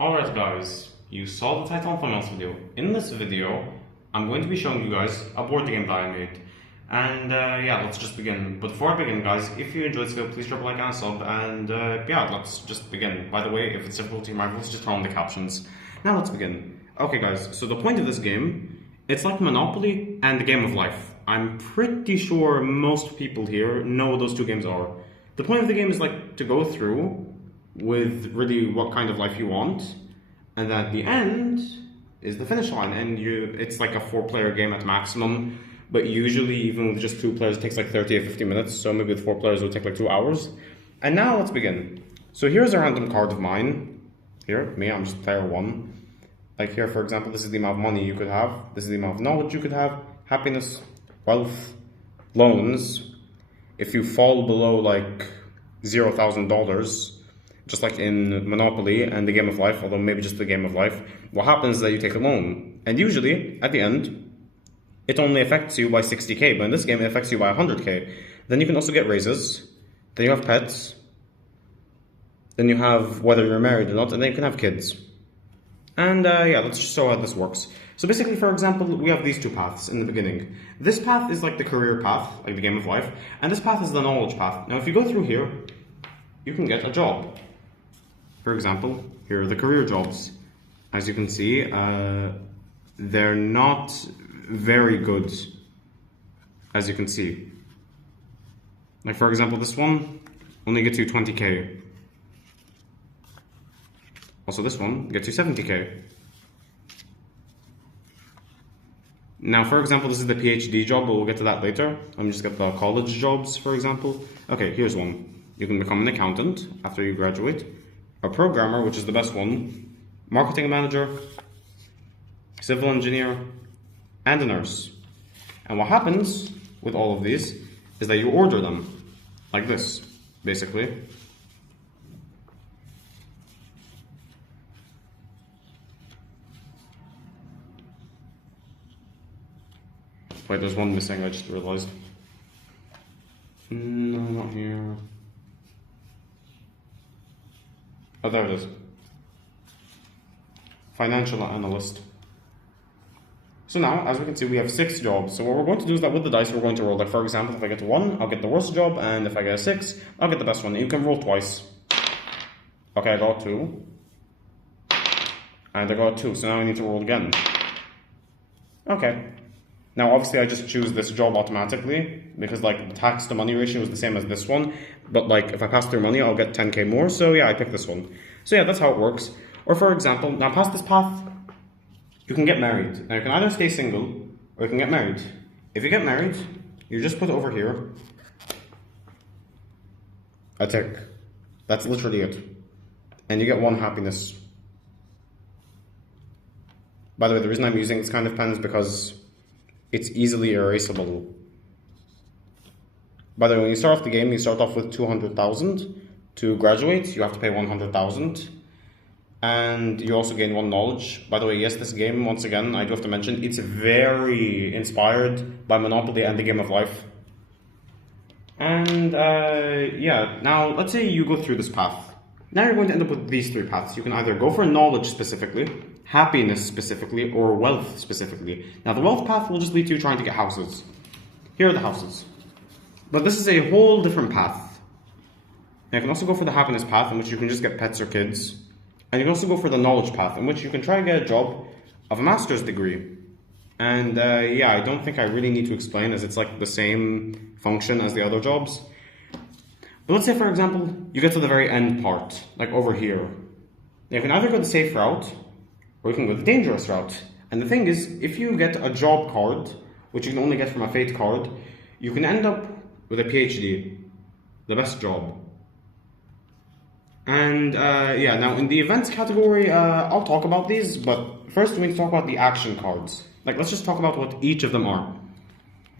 Alright guys, you saw the title and thumbnail video. In this video, I'm going to be showing you guys a board game that I made. And yeah, let's just begin. But before I begin guys, if you enjoyed this video, please drop a like and a sub. And yeah, let's just begin. By the way, if it's difficult to hear my voice, just turn on the captions. Now let's begin. Okay guys, so the point of this game, it's like Monopoly and the Game of Life. I'm pretty sure most people here know what those two games are. The point of the game is like to go through with really what kind of life you want, and at the end is the finish line. And it's like a 4-player game at maximum, but usually even with just 2 players it takes like 30 or 50 minutes, so maybe with 4 players it will take like 2 hours. And now let's begin. So here's a random card of mine. Here, me, I'm just player 1. Like here, for example, this is the amount of money you could have, this is the amount of knowledge you could have, happiness, wealth, loans. If you fall below like $0,000, just like in Monopoly and the Game of Life, although maybe just the Game of Life, what happens is that you take a loan. And usually, at the end, it only affects you by 60k, but in this game it affects you by 100k. Then you can also get raises, then you have pets, then you have whether you're married or not, and then you can have kids. And yeah, let's just show how this works. So basically, for example, we have these 2 paths in the beginning. This path is like the career path, like the Game of Life, and this path is the knowledge path. Now if you go through here, you can get a job. For example, here are the career jobs. As you can see, they're not very good, as you can see. Like for example, this one only gets you 20k. Also this one gets you 70k. Now for example, this is the PhD job, but we'll get to that later. Let me just get the college jobs, for example. Okay, here's one. You can become an accountant after you graduate, a programmer, which is the best one, marketing manager, civil engineer, and a nurse. And what happens with all of these is that you order them, like this, basically. Wait, there's one missing, I just realized. No, not here. Oh, there it is. Financial analyst. So now, as we can see, we have 6 jobs. So what we're going to do is that with the dice, we're going to roll. Like for example, if I get a 1, I'll get the worst job, and if I get a 6, I'll get the best one. You can roll twice. Okay, I got 2. And I got 2, so now I need to roll again. Okay. Now obviously I just choose this job automatically, because like the tax to money ratio is the same as this one, but like if I pass through money I'll get 10k more, so yeah, I pick this one. So yeah, that's how it works. Or for example, now past this path, you can get married. Now you can either stay single, or you can get married. If you get married, you just put over here a tick. That's literally it. And you get 1 happiness. By the way, the reason I'm using this kind of pen is because it's easily erasable. By the way, when you start off the game, you start off with 200,000. To graduate, you have to pay 100,000. And you also gain 1 knowledge. By the way, yes, this game, once again, I do have to mention, it's very inspired by Monopoly and the Game of Life. And yeah, now let's say you go through this path. Now you're going to end up with these 3 paths. You can either go for knowledge specifically, happiness specifically, or wealth specifically. Now the wealth path will just lead to you trying to get houses. Here are the houses. But this is a whole different path. Now you can also go for the happiness path, in which you can just get pets or kids. And you can also go for the knowledge path, in which you can try and get a job of a master's degree. And yeah, I don't think I really need to explain, as it's like the same function as the other jobs. But let's say, for example, you get to the very end part, like over here. Now you can either go the safe route, or you can go the dangerous route. And the thing is, if you get a job card, which you can only get from a fate card, you can end up with a PhD, the best job. And yeah, now in the events category, I'll talk about these, but first we need to talk about the action cards. Like, let's just talk about what each of them are.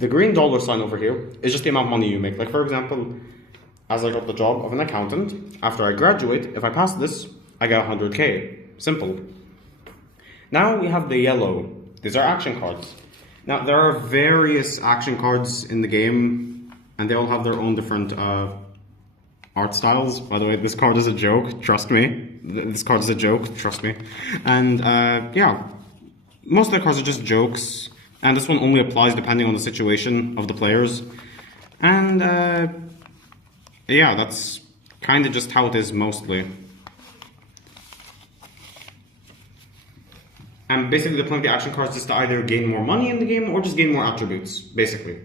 The green dollar sign over here is just the amount of money you make. Like, for example, as I got the job of an accountant, after I graduate, if I pass this, I get 100k. Simple. Now we have the yellow. These are action cards. Now, there are various action cards in the game, and they all have their own different art styles. By the way, this card is a joke, trust me. This card is a joke, trust me. And yeah, most of the cards are just jokes, and this one only applies depending on the situation of the players. And yeah, that's kind of just how it is mostly. And basically the point of the action cards is to either gain more money in the game or just gain more attributes, basically.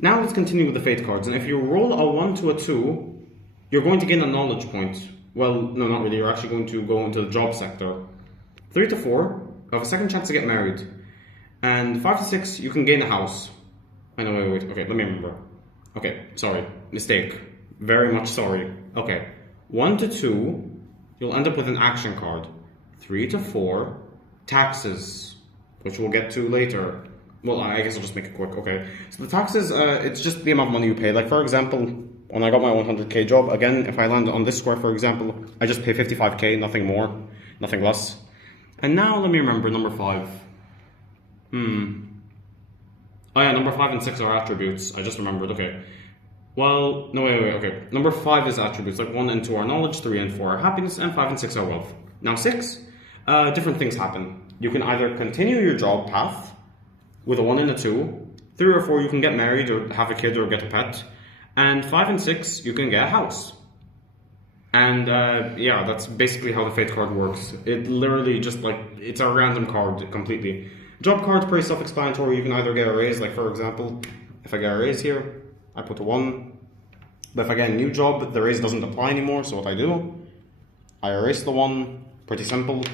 Now let's continue with the fate cards. And if you roll a 1 to a 2, you're going to gain a knowledge point. Well, no, not really. You're actually going to go into the job sector. 3 to 4, you have a second chance to get married. And 5 to 6, you can gain a house. I know, wait. Okay, let me remember. Okay, sorry. Mistake. Very much sorry. Okay. 1 to 2, you'll end up with an action card. 3 to 4, taxes, which we'll get to later. Well, I guess I'll just make it quick. Okay, so the taxes, it's just the amount of money you pay. Like, for example, when I got my 100k job, again, if I land on this square, for example, I just pay 55k, nothing more, nothing less. And now, let me remember, number 5. Oh yeah, number 5 and 6 are attributes. I just remembered, okay. Well, no, wait, okay. Number 5 is attributes, like 1 and 2 are knowledge, 3 and 4 are happiness, and 5 and 6 are wealth. Now 6, different things happen. You can either continue your job path with a 1 and a 2. 3 or 4, you can get married or have a kid or get a pet. And 5 and 6, you can get a house. And yeah, that's basically how the fate card works. It literally just like, it's a random card completely. Job card, pretty self-explanatory. You can either get a raise, like for example, if I get a raise here, I put a 1. But if I get a new job, the raise doesn't apply anymore, so what I do, I erase the 1, pretty simple.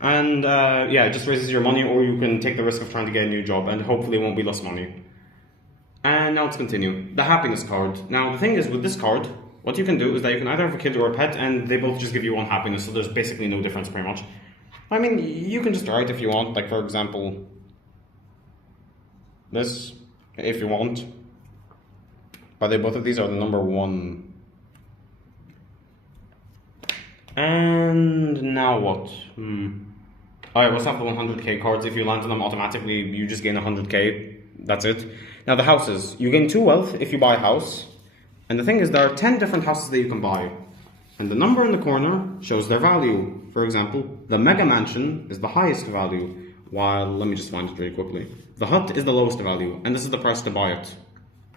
And yeah, it just raises your money, or you can take the risk of trying to get a new job, and hopefully it won't be less money. And now let's continue. The happiness card. Now the thing is, with this card, what you can do is that you can either have a kid or a pet, and they both just give you 1 happiness, so there's basically no difference pretty much. I mean, you can just write if you want, like for example, this, if you want. By the way, both of these are the number 1. And now what? Alright, let's have the 100k cards. If you land on them automatically, you just gain 100k. That's it. Now the houses. You gain 2 wealth if you buy a house. And the thing is, there are 10 different houses that you can buy. And the number in the corner shows their value. For example, the Mega Mansion is the highest value, while, let me just find it really quickly. The Hut is the lowest value, and this is the price to buy it.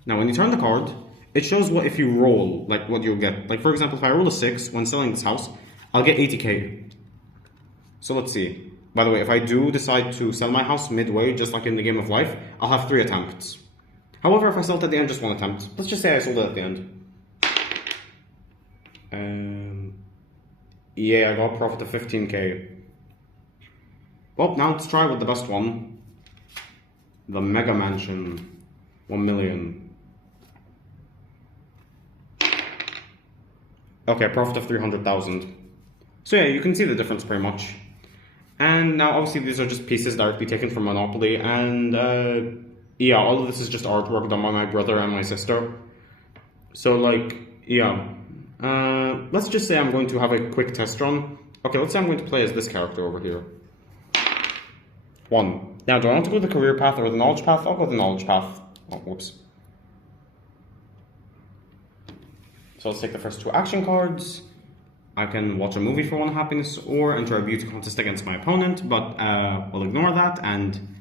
Now when you turn the card, it shows what if you roll, like what you'll get. Like for example, if I roll a 6 when selling this house, I'll get 80k. So let's see. By the way, if I do decide to sell my house midway, just like in the game of life, I'll have 3 attempts. However, if I sell it at the end, just 1 attempt. Let's just say I sold it at the end. Yeah, I got a profit of 15k. Well, now let's try with the best one. The Mega Mansion. 1 million. Okay, profit of 300,000. So yeah, you can see the difference pretty much. And now obviously these are just pieces directly taken from Monopoly, and yeah, all of this is just artwork done by my brother and my sister. So like, yeah. Let's just say I'm going to have a quick test run. Okay, let's say I'm going to play as this character over here. 1. Now, do I want to go the career path or the knowledge path? I'll go the knowledge path. Oh, whoops. So let's take the first 2 action cards. I can watch a movie for 1 happiness or enter a beauty contest against my opponent, but we'll ignore that. And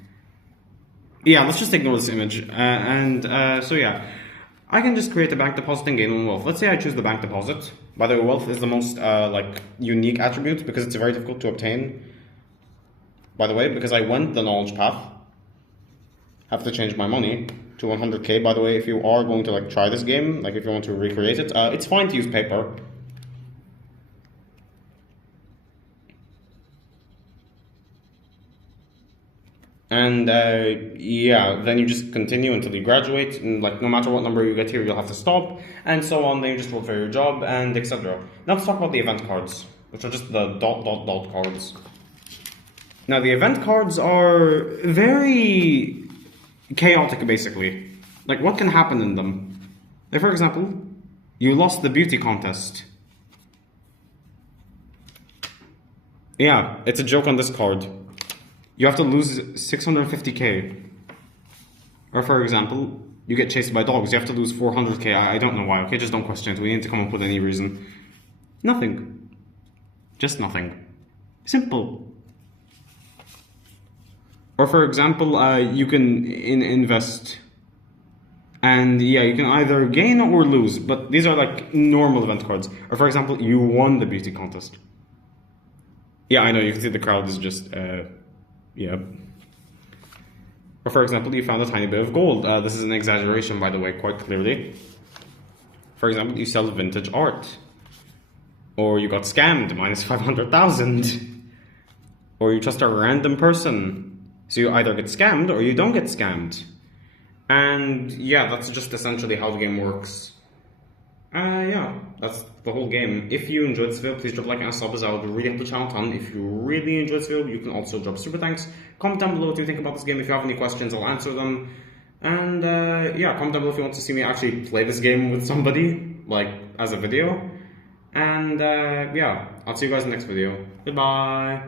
yeah, let's just ignore this image. So yeah, I can just create a bank deposit and gain 1 wealth. Let's say I choose the bank deposit. By the way, wealth is the most like unique attribute because it's very difficult to obtain. By the way, because I went the knowledge path, have to change my money to 100k. By the way, if you are going to like try this game, like if you want to recreate it, it's fine to use paper. And yeah, then you just continue until you graduate, and like no matter what number you get here, you'll have to stop, and so on. Then you just roll for your job, and etc. Now let's talk about the event cards, which are just the ... cards. Now the event cards are very chaotic, basically. Like what can happen in them? Like for example, you lost the beauty contest. Yeah, it's a joke on this card. You have to lose 650k. Or for example, You get chased by dogs. You have to lose 400k. I don't know why. Okay, just don't question it. We need to come up with any reason. Nothing. Just nothing. Simple. Or for example, you can invest, and yeah, you can either gain or lose. But these are like normal event cards. Or for example, you won the beauty contest. Yeah, I know. You can see the crowd is just yeah. Or for example, you found a tiny bit of gold. This is an exaggeration, by the way, quite clearly. For example, you sell vintage art. Or you got scammed, minus 500,000. Or you trust a random person. So you either get scammed or you don't get scammed. And yeah, that's just essentially how the game works. Yeah, that's the whole game. If you enjoyed this video, please drop a like and a sub, as I would really help the channel a ton. If you really enjoyed this video, you can also drop super thanks. Comment down below what you think about this game. If you have any questions, I'll answer them. And yeah, comment down below if you want to see me actually play this game with somebody, like as a video. And yeah, I'll see you guys in the next video. Goodbye.